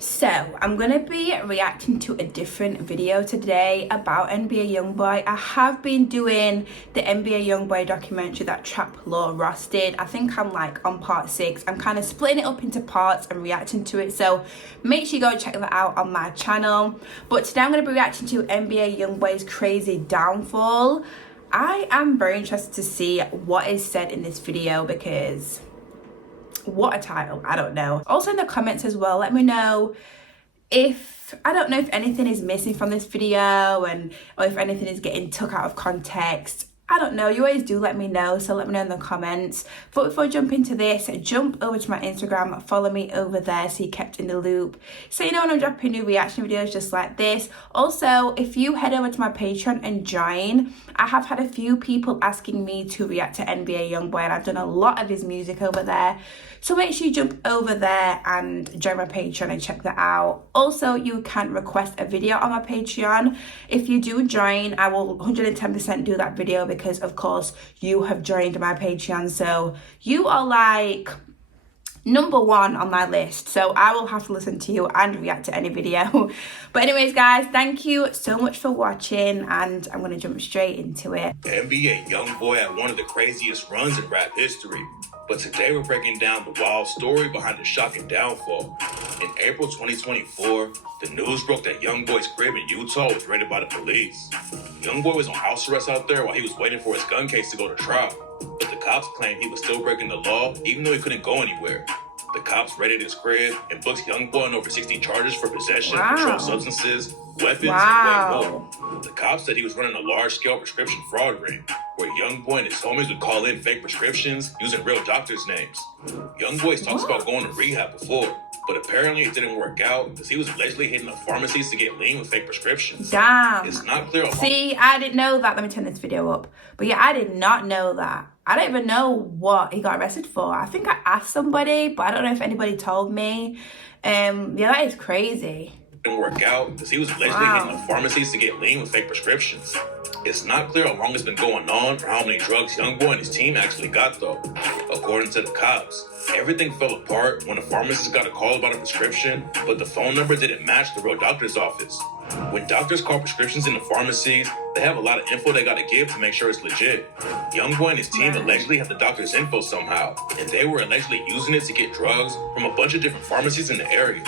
So I'm gonna be reacting to a different video today about NBA Youngboy. I have been doing the NBA Youngboy documentary that Trap Law Ross did. I think I'm like on part 6. I'm kind of splitting it up into parts and reacting to it, so make sure you go check that out on my channel. But today I'm gonna be reacting to NBA Youngboy's crazy downfall. I am very interested to see what is said in this video because what a title, I don't know. Also in the comments as well, let me know if anything is missing from this video or if anything is getting took out of context. I don't know, you always do let me know, so let me know in the comments. But before I jump into this, jump over to my Instagram, follow me over there so you're kept in the loop, so you know when I'm dropping new reaction videos just like this. Also, if you head over to my Patreon and join, I have had a few people asking me to react to NBA Youngboy, and I've done a lot of his music over there. So make sure you jump over there and join my Patreon and check that out. Also, you can request a video on my Patreon. If you do join, I will 110% do that video because, of course, you have joined my Patreon. So you are like number 1 on my list, so I will have to listen to you and react to any video. But anyways, guys, thank you so much for watching, and I'm gonna jump straight into it. The NBA Youngboy had one of the craziest runs in rap history, but today we're breaking down the wild story behind the shocking downfall. In April 2024, the news broke that Youngboy's crib in Utah was raided by the police. Youngboy was on house arrest out there while he was waiting for his gun case to go to trial, but the cops claimed he was still breaking the law even though he couldn't go anywhere. The cops raided his crib and booked Youngboy on over 60 charges for possession, controlled substances, weapons, and way more. The cops said he was running a large-scale prescription fraud ring, where Youngboy and his homies would call in fake prescriptions using real doctors' names. Youngboy talks about going to rehab before, but apparently it didn't work out because he was allegedly hitting up pharmacies to get lean with fake prescriptions. Damn. It's not clear. See, I didn't know that. Let me turn this video up. But yeah, I did not know that. I don't even know what he got arrested for. I think I asked somebody, but I don't know if anybody told me. Yeah, that is crazy. Didn't work out because he was allegedly hitting up pharmacies to get lean with fake prescriptions. It's not clear how long it's been going on or how many drugs Youngboy and his team actually got, though. According to the cops, everything fell apart when a pharmacist got a call about a prescription, but the phone number didn't match the real doctor's office. When doctors call prescriptions in the pharmacies, they have a lot of info they gotta give to make sure it's legit. Youngboy and his team allegedly had the doctor's info somehow, and they were allegedly using it to get drugs from a bunch of different pharmacies in the area.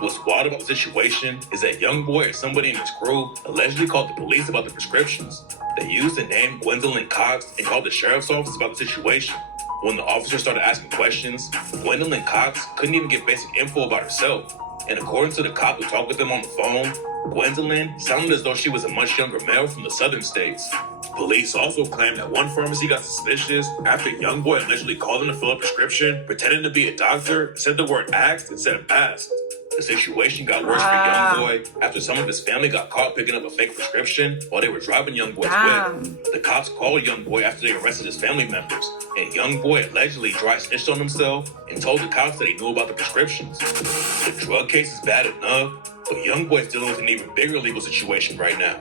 What's wild about the situation is that Youngboy or somebody in his crew allegedly called the police about the prescriptions. They used the name Gwendolyn Cox and called the sheriff's office about the situation. When the officers started asking questions, Gwendolyn Cox couldn't even get basic info about herself. And according to the cop who talked with them on the phone, Gwendolyn sounded as though she was a much younger male from the southern states. Police also claimed that one pharmacy got suspicious after Youngboy allegedly called them to fill a prescription, pretending to be a doctor, said the word asked instead of asked. The situation got worse for Youngboy after some of his family got caught picking up a fake prescription while they were driving Youngboy's whip. The cops called Youngboy after they arrested his family members, and Youngboy allegedly dry snitched on himself and told the cops that he knew about the prescriptions. The drug case is bad enough, but Youngboy's dealing with an even bigger legal situation right now.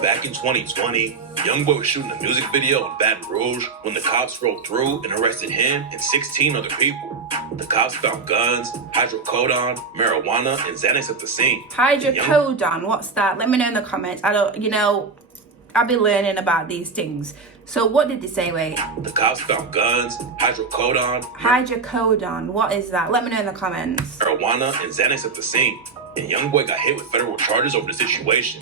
Back in 2020, Youngboy was shooting a music video in Baton Rouge when the cops rolled through and arrested him and 16 other people. The cops found guns, hydrocodone, marijuana, and Xanax at the scene. Hydrocodone, what's that? Let me know in the comments. I'll be learning about these things. So what did they say, wait? The cops found guns, hydrocodone. Hydrocodone, what is that? Let me know in the comments. Marijuana and Xanax at the scene. And Youngboy got hit with federal charges over the situation.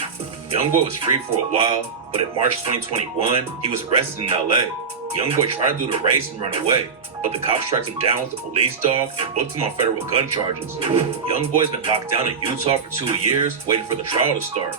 Youngboy was free for a while, but in March 2021, he was arrested in LA. Youngboy tried to do the race and run away, but the cops tracked him down with a police dog and booked him on federal gun charges. Youngboy's been locked down in Utah for 2 years, waiting for the trial to start.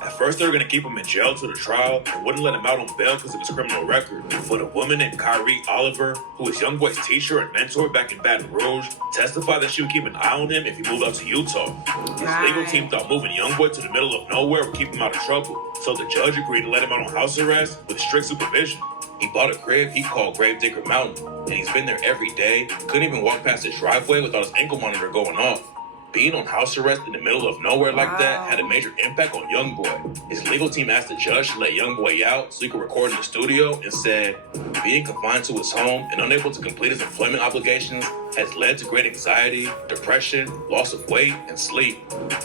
At first, they were going to keep him in jail till the trial and wouldn't let him out on bail because of his criminal record. But a woman named Kyrie Oliver, who was Youngboy's teacher and mentor back in Baton Rouge, testified that she would keep an eye on him if he moved out to Utah. His legal team thought moving Youngboy to the middle of nowhere would keep him out of trouble, so the judge agreed to let him out on house arrest with strict supervision. He bought a crib he called Gravedigger Mountain, and he's been there every day, couldn't even walk past his driveway without his ankle monitor going off. Being on house arrest in the middle of nowhere like that had a major impact on Youngboy. His legal team asked the judge to let Youngboy out so he could record in the studio and said, being confined to his home and unable to complete his employment obligations has led to great anxiety, depression, loss of weight, and sleep.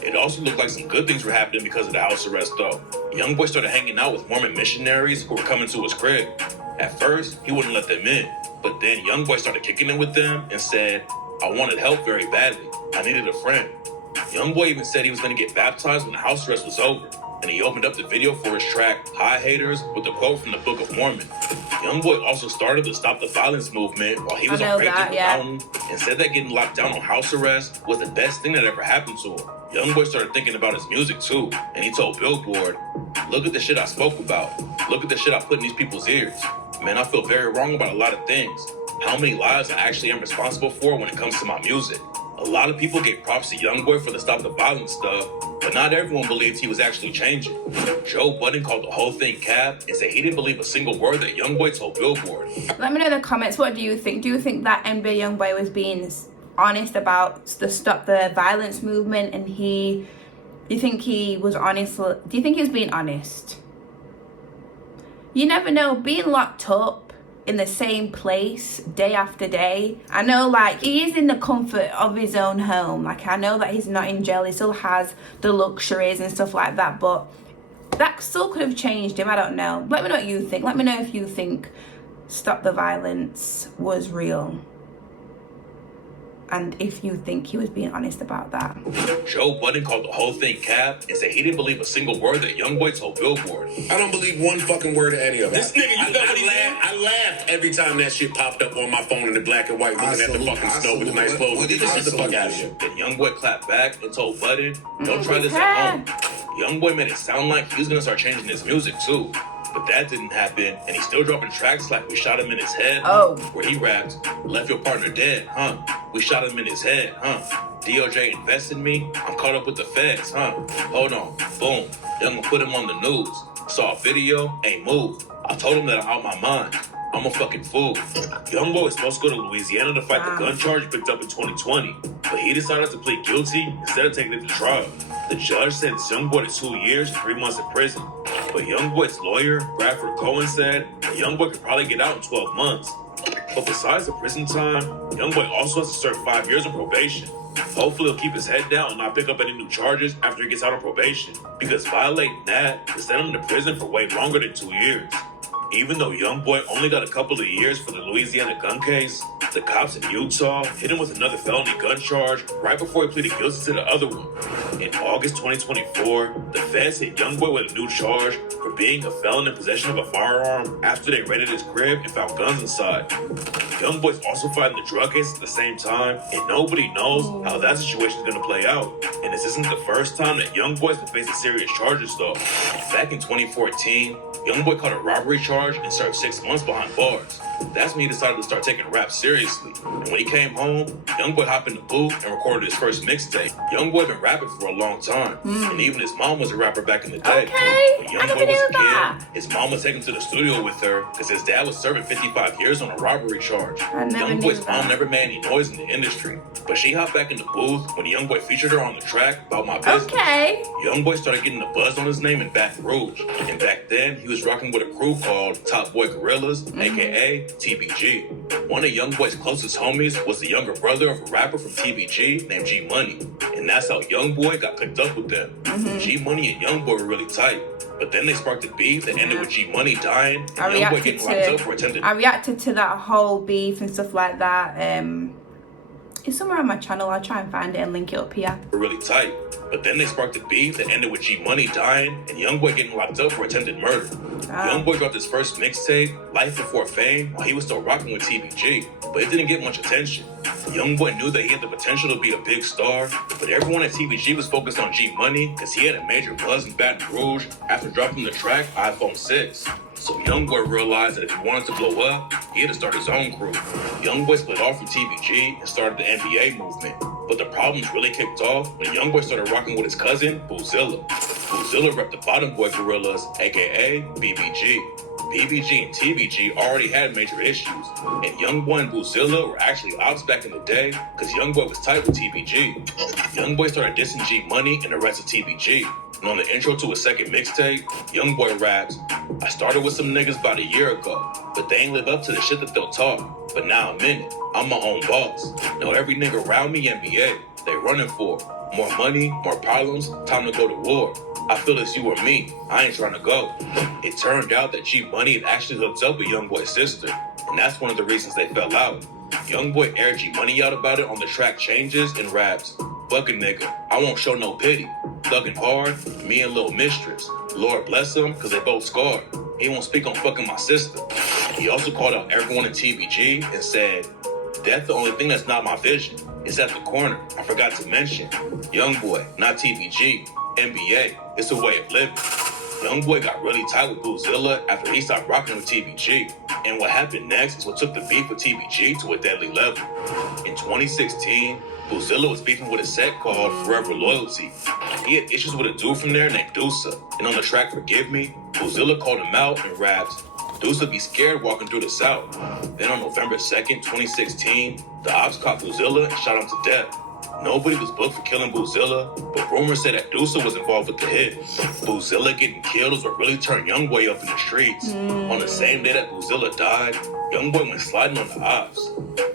It also looked like some good things were happening because of the house arrest though. Youngboy started hanging out with Mormon missionaries who were coming to his crib. At first, he wouldn't let them in, but then Youngboy started kicking in with them and said, I wanted help very badly. I needed a friend. Youngboy even said he was going to get baptized when the house arrest was over, and he opened up the video for his track, Hi Haters, with a quote from the Book of Mormon. Youngboy also started the Stop the Violence movement while he was on Break the Mountain and said that getting locked down on house arrest was the best thing that ever happened to him. Youngboy started thinking about his music too, and he told Billboard, look at the shit I spoke about. Look at the shit I put in these people's ears. Man, I feel very wrong about a lot of things. How many lives I actually am responsible for when it comes to my music. A lot of people gave props to Youngboy for the Stop the Violence stuff, but not everyone believed he was actually changing. Joe Budden called the whole thing cap and said he didn't believe a single word that Youngboy told Billboard. Let me know in the comments, what do you think? Do you think that NBA Youngboy was being honest about the Stop the Violence movement, and do you think he was honest? Do you think he was being honest? You never know, being locked up in the same place day after day. I know, like, he is in the comfort of his own home. Like, I know that he's not in jail. He still has the luxuries and stuff like that, but that still could have changed him. I don't know. Let me know what you think. Let me know if you think Stop the Violence was real, and if you think he was being honest about that. Joe Budden called the whole thing cap and said he didn't believe a single word that Youngboy told Billboard. I don't believe one fucking word of any of it. This nigga, I laughed every time that shit popped up on my phone in the black and white, looking at the fucking snow with the nice clothes. Get the fuck out of here. Then Youngboy clapped back and told Budden, don't try this at home. Youngboy made it sound like he was gonna start changing his music too. But that didn't happen, and he's still dropping tracks like We Shot Him in His Head, where he rapped, left your partner dead, we shot him in his head, DOJ invested me, I'm caught up with the feds, hold on, boom, Young put him on the news, saw a video, ain't moved, I told him that I'm out my mind, I'm a fucking fool. Youngboy was supposed to go to Louisiana to fight the gun charge picked up in 2020, but he decided to plead guilty instead of taking it to trial. The judge sentenced Youngboy to 2 years and 3 months in prison. But Youngboy's lawyer, Bradford Cohen, said that Youngboy could probably get out in 12 months. But besides the prison time, Youngboy also has to serve 5 years of probation. Hopefully he'll keep his head down and not pick up any new charges after he gets out on probation, because violating that could send him to prison for way longer than 2 years. Even though Youngboy only got a couple of years for the Louisiana gun case, the cops in Utah hit him with another felony gun charge right before he pleaded guilty to the other one. In August 2024, the feds hit Youngboy with a new charge for being a felon in possession of a firearm after they raided his crib and found guns inside. Youngboy's also fighting the drug case at the same time, and nobody knows how that situation is going to play out. And this isn't the first time that Youngboy's been facing serious charges though. Back in 2014, Youngboy caught a robbery charge and served 6 months behind bars. That's when he decided to start taking rap seriously. And when he came home, Youngboy hopped in the booth and recorded his first mixtape. Youngboy been rapping for a long time, and even his mom was a rapper back in the day. Okay, when Youngboy was a kid, his mom would take him to the studio with her because his dad was serving 55 years on a robbery charge. Youngboy's mom never made any noise in the industry, but she hopped back in the booth when Youngboy featured her on the track About My Business. Youngboy started getting the buzz on his name in Baton Rouge, and back then he was rocking with a crew called Top Boy Gorillas, aka TBG. One of Youngboy's closest homies was the younger brother of a rapper from TBG named G Money, and that's how Youngboy got cooked up with them. G Money and Youngboy were really tight, but then they sparked a beef that ended with G Money dying and Youngboy getting locked up for attempted. I reacted to that whole beef and stuff like that. It's somewhere on my channel. I'll try and find it and link it up here. Were really tight, but then they sparked a beef that ended with G Money dying and Youngboy getting locked up for attempted murder. Youngboy dropped his first mixtape, Life Before Fame, while he was still rocking with TBG, but it didn't get much attention. Youngboy knew that he had the potential to be a big star, but everyone at TBG was focused on G Money because he had a major buzz in Baton Rouge after dropping the track iPhone 6. So Youngboy realized that if he wanted to blow up, he had to start his own crew. Youngboy split off from TBG and started the NBA movement. But the problems really kicked off when Youngboy started rocking with his cousin, Boozilla. Boozilla repped the Bottom Boy Gorillas, aka BBG. PBG and TBG already had major issues, and Youngboy and Boozilla were actually ops back in the day because Youngboy was tight with TBG. Youngboy started dissing G Money and the rest of TBG, and on the intro to his second mixtape, Youngboy raps, I started with some niggas about a year ago, but they ain't live up to the shit that they'll talk, but now I'm in it, I'm my own boss. Now every nigga around me NBA, they running for more money, more problems, time to go to war. I feel it's you or me, I ain't trying to go. It turned out that G Money had actually hooked up with Youngboy's sister, and that's one of the reasons they fell out. Youngboy aired G Money out about it on the track Changes and raps, fuck a nigga, I won't show no pity. Thuggin' hard, me and Lil Mistress. Lord bless him, cause they both scarred. He won't speak on fucking my sister. He also called out everyone in TBG and said, that's the only thing that's not my vision. It's at the corner. I forgot to mention. Youngboy, not TBG. NBA, it's a way of living. Youngboy got really tight with Boozilla after he stopped rocking with TBG. And what happened next is what took the beef with TBG to a deadly level. In 2016, Boozilla was beefing with a set called Forever Loyalty. He had issues with a dude from there named Deusa. And on the track Forgive Me, Boozilla called him out and raps, Deusa be scared walking through the South. Then on November 2nd, 2016, the ops caught Boozilla and shot him to death. Nobody was booked for killing Boozilla, but rumors said that Deusa was involved with the hit. Boozilla getting killed is what really turned Youngboy up in the streets. On the same day that Boozilla died, Youngboy went sliding on the ops.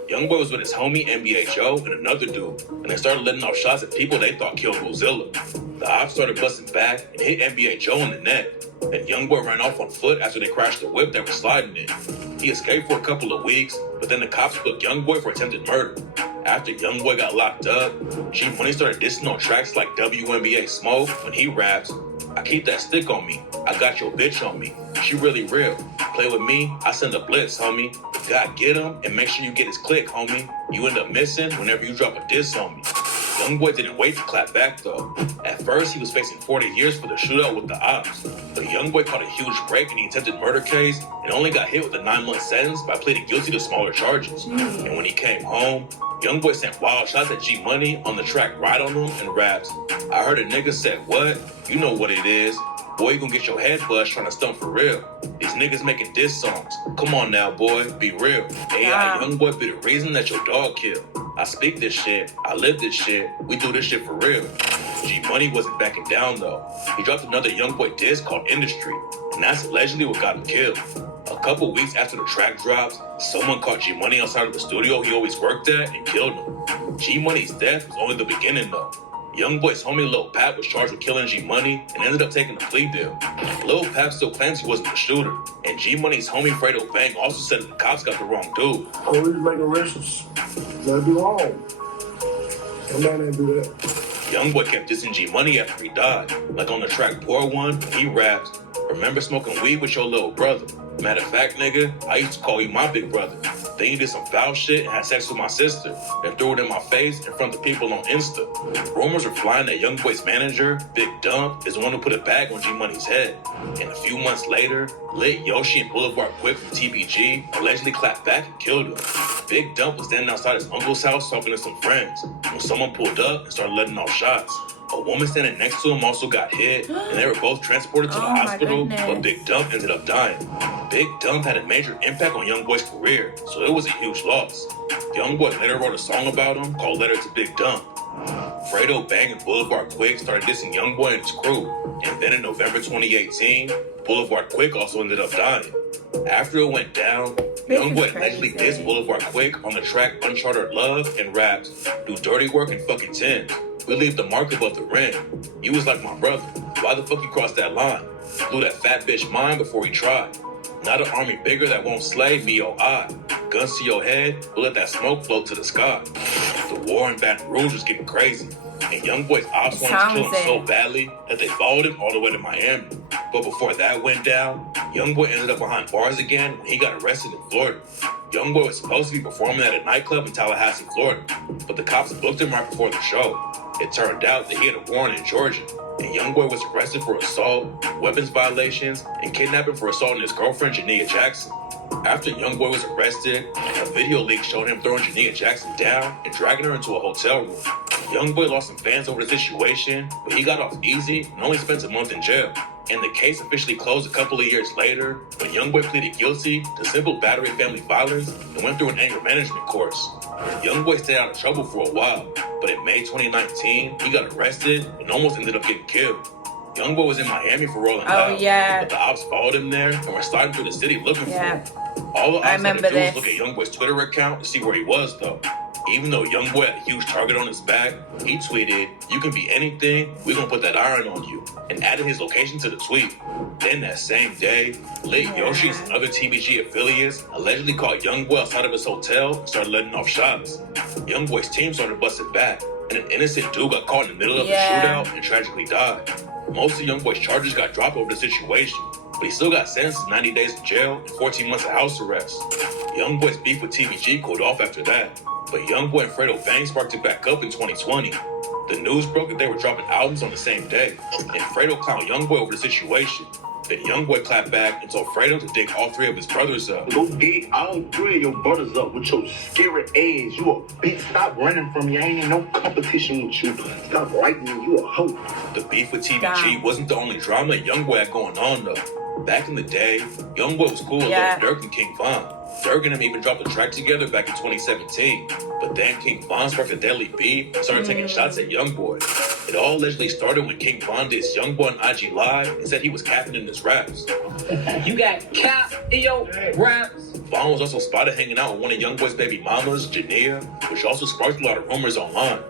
Youngboy was with his homie NBA Joe and another dude, and they started letting off shots at people they thought killed Boozilla. The ops started busting back and hit NBA Joe in the neck. Then Youngboy ran off on foot after they crashed the whip they were sliding in. He escaped for a couple of weeks, but then the cops booked Youngboy for attempted murder. After Youngboy got locked up, G Money started dissing on tracks like WNBA Smoke when he raps, I keep that stick on me, I got your bitch on me, she really real, play with me, I send a blitz, homie, God get him and make sure you get his click, homie, you end up missing whenever you drop a diss on me. Youngboy didn't wait to clap back though. At first, he was facing 40 years for the shootout with the ops. But Youngboy caught a huge break in the attempted murder case and only got hit with a 9-month sentence by pleading guilty to smaller charges. And when he came home, Youngboy sent wild shots at G Money on the track Ride on him and raps, I heard a nigga said what? You know what it is. Boy, you gon' get your head bust trying to stunt for real. These niggas making diss songs. Come on now, boy, be real. AI Youngboy be the reason that your dog killed. I speak this shit, I live this shit, we do this shit for real. G Money wasn't backing down though. He dropped another Youngboy diss called Industry, and that's allegedly what got him killed. A couple weeks after the track drops, someone caught G Money outside of the studio he always worked at and killed him. G Money's death was only the beginning though. Youngboy's homie Lil Pap was charged with killing G Money and ended up taking a plea deal. Lil Pap still claims he wasn't the shooter, and G Money's homie Fredo Bang also said that the cops got the wrong dude. Oh, we was making arrests. That'd be wrong. I'm not gonna do that. Youngboy kept dissing G Money after he died. Like on the track Pour One, he raps, remember smoking weed with your little brother. Matter of fact, nigga, I used to call you my big brother. Then you did some foul shit and had sex with my sister, and threw it in my face in front of people on Insta. Rumors are flying that Youngboy's manager, Big Dump, is the one who put a bag on G Money's head. And a few months later, Lit Yoshi and Boulevard Quick from TBG allegedly clapped back and killed him. Big Dump was standing outside his uncle's house talking to some friends when someone pulled up and started letting off shots. A woman standing next to him also got hit, and they were both transported to the hospital, but Big Dump ended up dying. Big Dump had a major impact on Youngboy's career, so it was a huge loss. Youngboy later wrote a song about him called Letter to Big Dump. Fredo Bang and Boulevard Quick started dissing Youngboy and his crew, and then in November 2018, Boulevard Quick also ended up dying. After it went down, Youngboy allegedly dissed Boulevard Quick on the track Uncharted Love and raps, do dirty work and fucking 10. We leave the mark above the rim. You was like my brother. Why the fuck you crossed that line? Blew that fat bitch mine before he tried. Not an army bigger that won't slay me or I. Guns to your head, we'll let that smoke float to the sky. The war in Baton Rouge was getting crazy, and Youngboy's ops wanted to kill him so badly that they followed him all the way to Miami. But before that went down, Youngboy ended up behind bars again when he got arrested in Florida. Youngboy was supposed to be performing at a nightclub in Tallahassee, Florida, but the cops booked him right before the show. It turned out that he had a warrant in Georgia, and Youngboy was arrested for assault, weapons violations, and kidnapping for assaulting his girlfriend, Jania Jackson. After Youngboy was arrested, a video leak showed him throwing Jania Jackson down and dragging her into a hotel room. Youngboy lost some fans over the situation, but he got off easy and only spent a month in jail. And the case officially closed a couple of years later when Youngboy pleaded guilty to simple battery and family violence and went through an anger management course. Youngboy stayed out of trouble for a while, but in May 2019, he got arrested and almost ended up getting killed. Youngboy was in Miami for rolling loud, but the ops followed him there and were sliding through the city looking for him. All the ops had to do was look at Youngboy's Twitter account to see where he was, though. Even though Youngboy had a huge target on his back, he tweeted, "You can be anything, we gonna put that iron on you," and added his location to the tweet. Then that same day, Lit Yoshi and some other TBG affiliates allegedly caught Youngboy outside of his hotel and started letting off shots. Youngboy's team started busting back, and an innocent dude got caught in the middle of the shootout and tragically died. Most of Youngboy's charges got dropped over the situation, but he still got sentenced to 90 days in jail and 14 months of house arrest. Youngboy's beef with TBG cooled off after that, but Youngboy and Fredo Bang sparked it back up in 2020. The news broke that they were dropping albums on the same day, and Fredo clowned Youngboy over the situation. Then Youngboy clapped back and told Fredo to dig all three of his brothers up. Go dig all three of your brothers up with your scary ass. You a bitch. Stop running from me. I ain't in no competition with you. Stop writing me. You a hoe. The beef with TBG wasn't the only drama Youngboy had going on, though. Back in the day, Youngboy was cool with Durk and King Von. Durk and him even dropped a track together back in 2017. But then King Von sparked a deadly beef and started taking shots at Youngboy. It all allegedly started when King Von dissed Youngboy on IG Live and said he was capping in his raps. You got cap in your raps? Von was also spotted hanging out with one of Youngboy's baby mamas, Jania, which also sparked a lot of rumors online.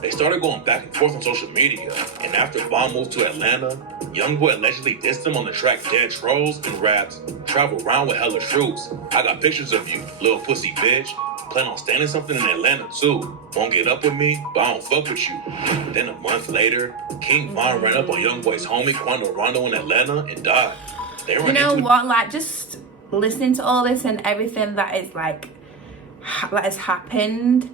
They started going back and forth on social media, and after Von moved to Atlanta, Youngboy allegedly dissed him on the track Dead Trolls and raps, "Travel around with hella troops. I got pictures of you, little pussy bitch. Plan on standing something in Atlanta too. Won't get up with me, but I don't fuck with you." Then a month later, King Von ran up on Youngboy's homie Quando Rondo in Atlanta and died. You know what? Like, just listening to all this and everything that is like that has happened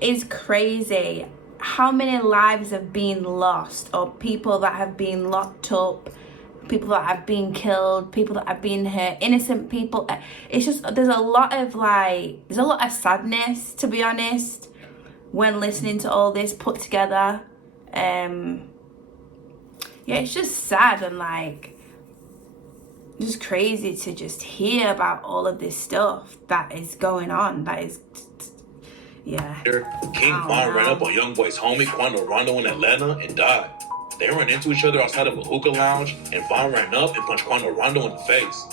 is crazy. How many lives have been lost, or people that have been locked up, people that have been killed, people that have been hurt, innocent people. It's just, there's a lot of sadness, to be honest, when listening to all this put together. Yeah, it's just sad and like just crazy to just hear about all of this stuff that is going on. That is, yeah. King Von ran up on Youngboy's homie Quando Rondo in Atlanta and died. They ran into each other outside of a hookah lounge, and Von ran up and punched Quando Rondo in the face.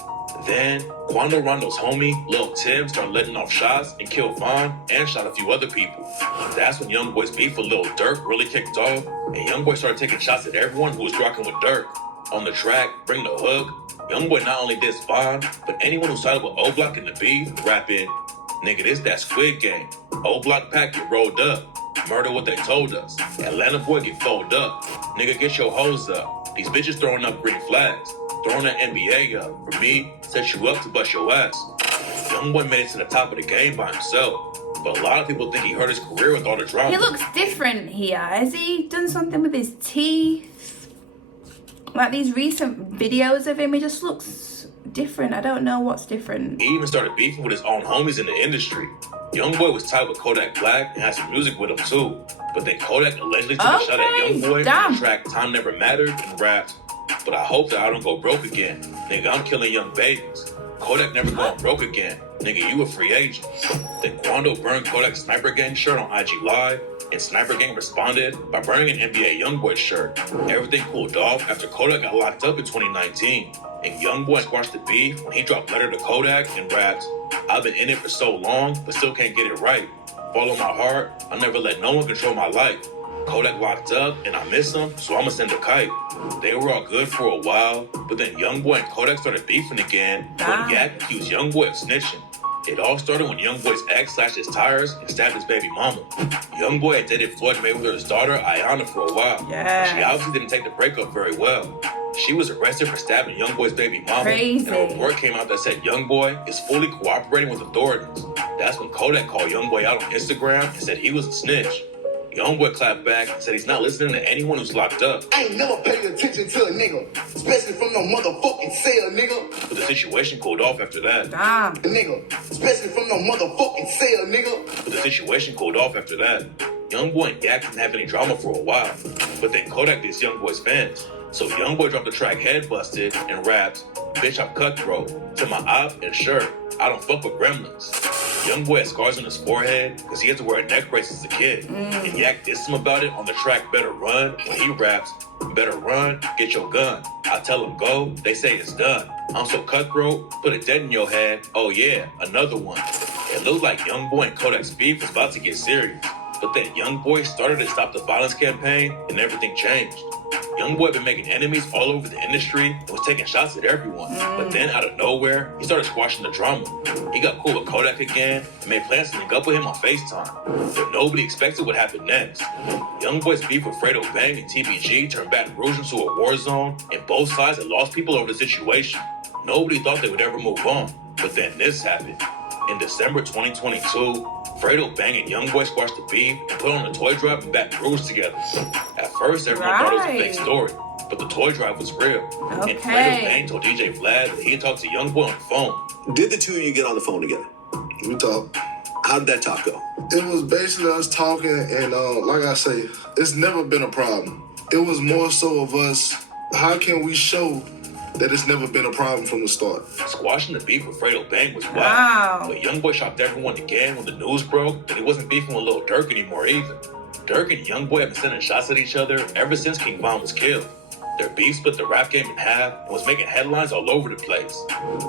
Then, Quando Rondo's homie, Lil Tim, started letting off shots and killed Von and shot a few other people. That's when Youngboy's beef with Lil Durk really kicked off, and Youngboy started taking shots at everyone who was rocking with Durk. On the track, Bring the Hook, Youngboy not only dissed Von, but anyone who sided with O-Block in the beef, rapping, "Nigga, this that Squid Game. O-Block pack get rolled up. Murder what they told us. Atlanta boy get folded up. Nigga, get your hoes up. These bitches throwing up green flags. Throwing that NBA up. For me, set you up to bust your ass." Youngboy made it to the top of the game by himself, but a lot of people think he hurt his career with all the drama. He looks different here. Has he done something with his teeth? Like these recent videos of him, he just looks different. I don't know what's different. He even started beefing with his own homies in the industry. Youngboy was tied with Kodak Black and had some music with him too. But then Kodak allegedly took a shot at Youngboy on the track Time Never Mattered and rapped, "But I hope that I don't go broke again. Nigga, I'm killing young babies. Kodak never going broke again. Nigga, you a free agent." Then Quando burned Kodak's Sniper Gang shirt on IG Live, and Sniper Gang responded by burning an NBA Youngboy shirt. Everything cooled off after Kodak got locked up in 2019. And Youngboy squashed the beef when he dropped Letter to Kodak and rapped, "I've been in it for so long, but still can't get it right. Follow my heart, I'll never let no one control my life. Kodak locked up, and I miss him, so I'ma send a kite." They were all good for a while, but then Youngboy and Kodak started beefing again when Yak accused Youngboy of snitching. It all started when Youngboy's ex slashed his tires and stabbed his baby mama. Youngboy had dated Floyd Mayweather's daughter, Ayanna, for a while. She obviously didn't take the breakup very well. She was arrested for stabbing Youngboy's baby mama, and a report came out that said Youngboy is fully cooperating with authorities. That's when Kodak called Youngboy out on Instagram and said he was a snitch. Youngboy clapped back and said he's not listening to anyone who's locked up. I ain't never paid attention to a nigga, especially from no motherfucking cell, nigga. But the situation cooled off after that. Damn. Nigga, especially from no motherfucking cell, nigga. But the situation cooled off after that. Youngboy and Yak didn't have any drama for a while. But then Kodak dissed Youngboy's fans. So Youngboy dropped the track Head Busted and rapped, "Bitch, I'm cutthroat. To my op and shirt, I don't fuck with gremlins." Youngboy had scars on his forehead because he had to wear a neck brace as a kid. And Yak dissed him about it on the track Better Run when he raps, "Better run, get your gun. I tell them go, they say it's done. I'm so cutthroat, put a dead in your head. Oh yeah, another one." It looked like Youngboy and Kodak's beef was about to get serious. But then Youngboy started a Stop the Violence campaign and everything changed. Youngboy been making enemies all over the industry and was taking shots at everyone. But then out of nowhere, he started squashing the drama. He got cool with Kodak again and made plans to link up with him on FaceTime. But nobody expected what happened next. Youngboy's beef with Fredo Bang and TBG turned Baton Rouge into a war zone, and both sides had lost people over the situation. Nobody thought they would ever move on. But then this happened. In December 2022, Fredo Bang and Youngboy squashed the beef and put on a toy drive in Baton Rouge together. At first, everyone thought it was a fake story, but the toy drive was real. And Fredo Bang told DJ Vlad that he had talked to Youngboy on the phone. Did the two of you get on the phone together? We talked. How did that talk go? It was basically us talking, and like I say, it's never been a problem. It was more so of us, how can we show that it's never been a problem from the start? Squashing the beef with Fredo Bang was wild. Wow. But Youngboy shocked everyone again when the news broke that he wasn't beefing with Lil Durk anymore either. Durk and Youngboy have been sending shots at each other ever since King Von was killed. Their beef split the rap game in half and was making headlines all over the place.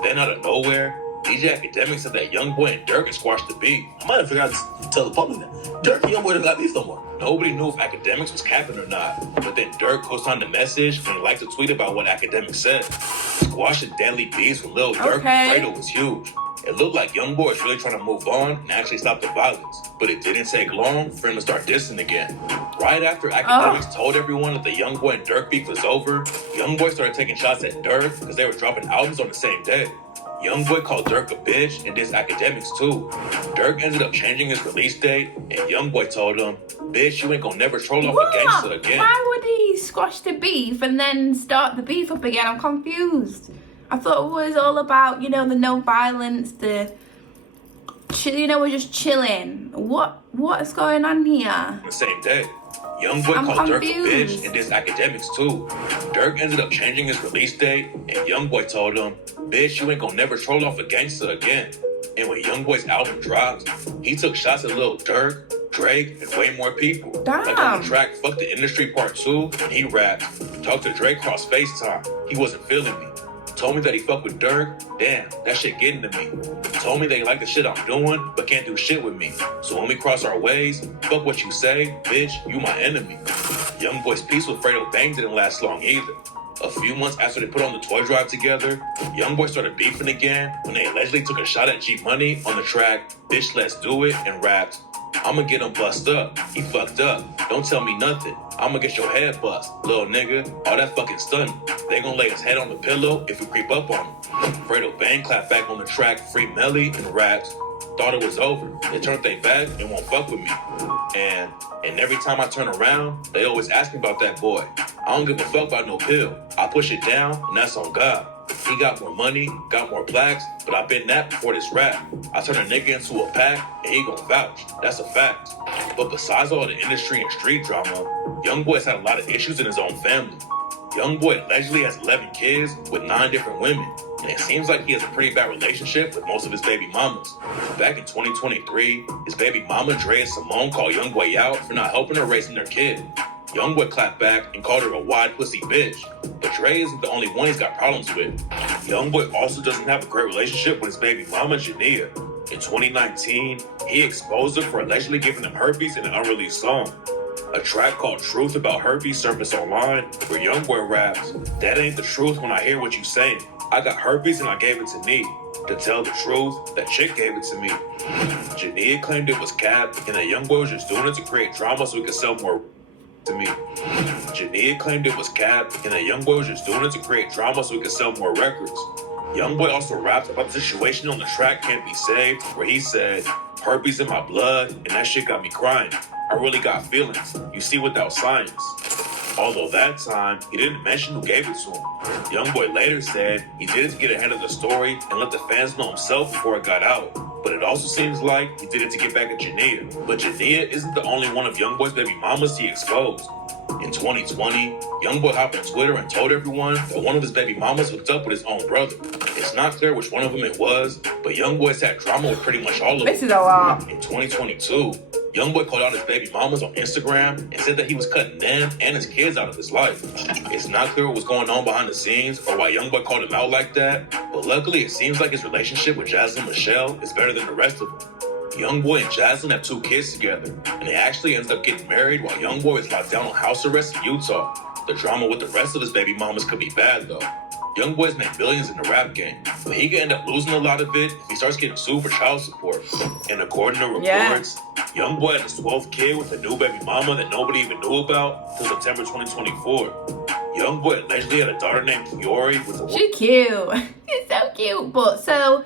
Then out of nowhere, DJ Academic said that Youngboy and Durk had squashed the beef. I might have forgot to tell the public that. Durk and Youngboy don't got beef no more. Nobody knew if Academics was capping or not, but then Durk co-signed the message and he liked to tweet about what Academics said. Squashing deadly beefs with Lil Durk and Fredo was huge. It looked like Youngboy was really trying to move on and actually stop the violence, but it didn't take long for him to start dissing again. Right after Academics told everyone that the Youngboy and Durk beef was over, Youngboy started taking shots at Durk because they were dropping albums on the same day. Youngboy called Durk a bitch and dissed Academics too. Durk ended up changing his release date, and Youngboy told him, "Bitch, you ain't gonna never troll off a gangster again." Why would he squash the beef and then start the beef up again? I'm confused. I thought it was all about, the no violence, we're just chilling. What is going on here? The same day, Youngboy called Durk a bitch and dissed Academics too. Durk ended up changing his release date, and Youngboy told him, "Bitch, you ain't gonna never troll off a gangster again." And when Youngboy's album dropped, he took shots at Lil Durk, Drake, and way more people. Damn. Like on the track Fuck the Industry Part 2, and he rapped, "Talked to Drake cross FaceTime, he wasn't feeling me. Told me that he fucked with Durk, damn, that shit getting to me. Told me they like the shit I'm doing, but can't do shit with me. So when we cross our ways, fuck what you say, bitch, you my enemy." Youngboy's peace with Fredo Bang didn't last long either. A few months after they put on the toy drive together, Youngboy started beefing again when they allegedly took a shot at G Money on the track Bitch Let's Do It and rapped, "I'ma get him bust up, he fucked up, don't tell me nothing, I'ma get your head bust, little nigga, all that fucking stunning. They gon' lay his head on the pillow if we creep up on him." Fredo Bang clapped back on the track Free Melly and rapped, "Thought it was over, they turned they back and won't fuck with me. And every time I turn around, they always ask me about that boy. I don't give a fuck about no pill. I push it down, and that's on God. He got more money, got more plaques, but I've been that before this rap. I turn a nigga into a pack, and he gon' vouch. That's a fact." But besides all the industry and street drama, Youngboy's had a lot of issues in his own family. Youngboy allegedly has 11 kids with 9 different women, and it seems like he has a pretty bad relationship with most of his baby mamas. Back in 2023, his baby mama Drea Simone called Youngboy out for not helping her raising their kid. Youngboy clapped back and called her a wide pussy bitch, but Dre isn't the only one he's got problems with. Youngboy also doesn't have a great relationship with his baby mama Jania. In 2019, he exposed her for allegedly giving him herpes in an unreleased song. A track called Truth about herpes surfaced online where Youngboy raps, "That ain't the truth when I hear what you saying. I got herpes and I gave it to Nee. To tell the truth, that chick gave it to me." Jania claimed it was cap and that Youngboy was just doing it to create drama so he could sell more to me. Jania claimed it was cap and that Youngboy was just doing it to create drama so he could sell more records. Youngboy also rapped about the situation on the track Can't Be Saved, where he said, "Herpes in my blood, and that shit got me crying." who really got feelings, you see without science. Although that time, he didn't mention who gave it to him. Youngboy later said he did it to get ahead of the story and let the fans know himself before it got out. But it also seems like he did it to get back at Jania. But Jania isn't the only one of Youngboy's baby mamas he exposed. In 2020, Youngboy hopped on Twitter and told everyone that one of his baby mamas hooked up with his own brother. It's not clear which one of them it was, but Youngboy's had drama with pretty much all of them. This is a lot. In 2022, Youngboy called out his baby mamas on Instagram and said that he was cutting them and his kids out of his life. It's not clear what was going on behind the scenes or why Youngboy called him out like that, but luckily it seems like his relationship with Jaslyn Michelle is better than the rest of them. Youngboy and Jaslyn have 2 kids together, and they actually ended up getting married while Youngboy is locked down on house arrest in Utah. The drama with the rest of his baby mamas could be bad though. Youngboy's made billions in the rap game, but he could end up losing a lot of it if he starts getting sued for child support. And according to reports, Youngboy had his 12th kid with a new baby mama that nobody even knew about till September 2024. Youngboy allegedly had a daughter named Kiori with a... She's cute. She's so cute. But so,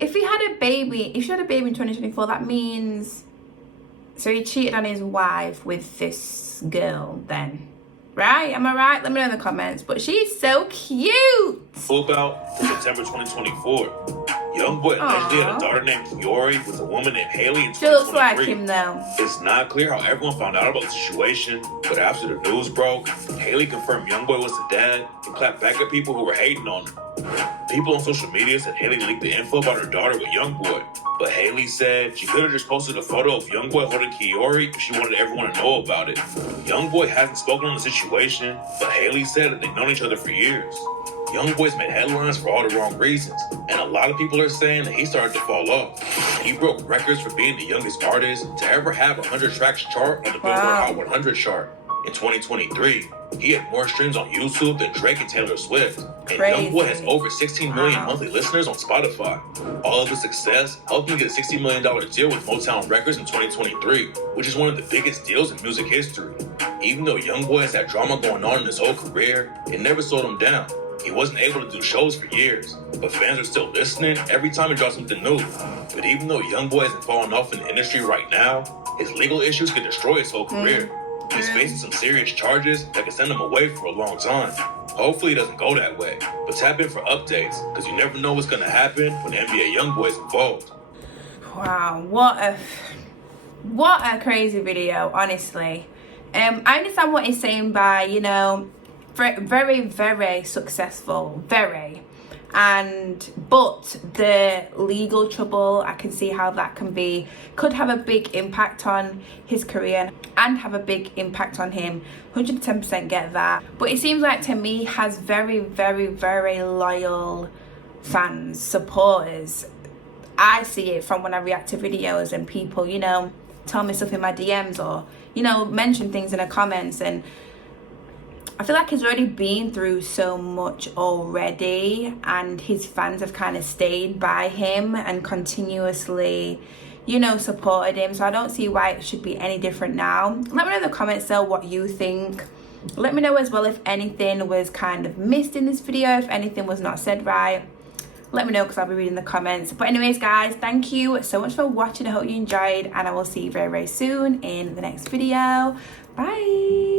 if she had a baby in 2024, that means... So he cheated on his wife with this girl then. Right? Am I right? Let me know in the comments. But she's so cute. About to September 2024. Youngboy allegedly had a daughter named Kiori with a woman named Haley in 2023. She looks like him though. It's not clear how everyone found out about the situation, but after the news broke, Haley confirmed Youngboy was the dad and clapped back at people who were hating on him. People on social media said Haley leaked the info about her daughter with Youngboy, but Haley said she could have just posted a photo of Youngboy holding Kiori if she wanted everyone to know about it. Youngboy hasn't spoken on the situation, but Haley said that they've known each other for years. Youngboy's made headlines for all the wrong reasons, and a lot of people are saying that he started to fall off. He broke records for being the youngest artist to ever have a 100 tracks chart on the Billboard Hot 100 chart. In 2023, he had more streams on YouTube than Drake and Taylor Swift, and Youngboy has over 16 million monthly listeners on Spotify. All of his success helped him get a $60 million deal with Motown Records in 2023, which is one of the biggest deals in music history. Even though Youngboy has had drama going on in his whole career, it never slowed him down. He wasn't able to do shows for years, but fans are still listening every time he drops something new. But even though Youngboy hasn't fallen off in the industry right now, his legal issues could destroy his whole career. He's facing some serious charges that could send him away for a long time. Hopefully it doesn't go that way, but tap in for updates, because you never know what's going to happen when NBA Youngboy is involved. Wow, what a crazy video, honestly. I understand what he's saying by, you know, very, very successful, very. But the legal trouble, I can see how that could have a big impact on his career and have a big impact on him. 110% get that. But it seems like to me has very, very, very loyal fans, supporters. I see it from when I react to videos and people, you know, tell me stuff in my DMs or, you know, mention things in the comments, and I feel like he's already been through so much already, and his fans have kind of stayed by him and continuously, you know, supported him. So I don't see why it should be any different now. Let me know in the comments though what you think. Let me know as well if anything was kind of missed in this video, if anything was not said right. Let me know because I'll be reading the comments. But anyways guys, thank you so much for watching. I hope you enjoyed, and I will see you very, very soon in the next video. Bye.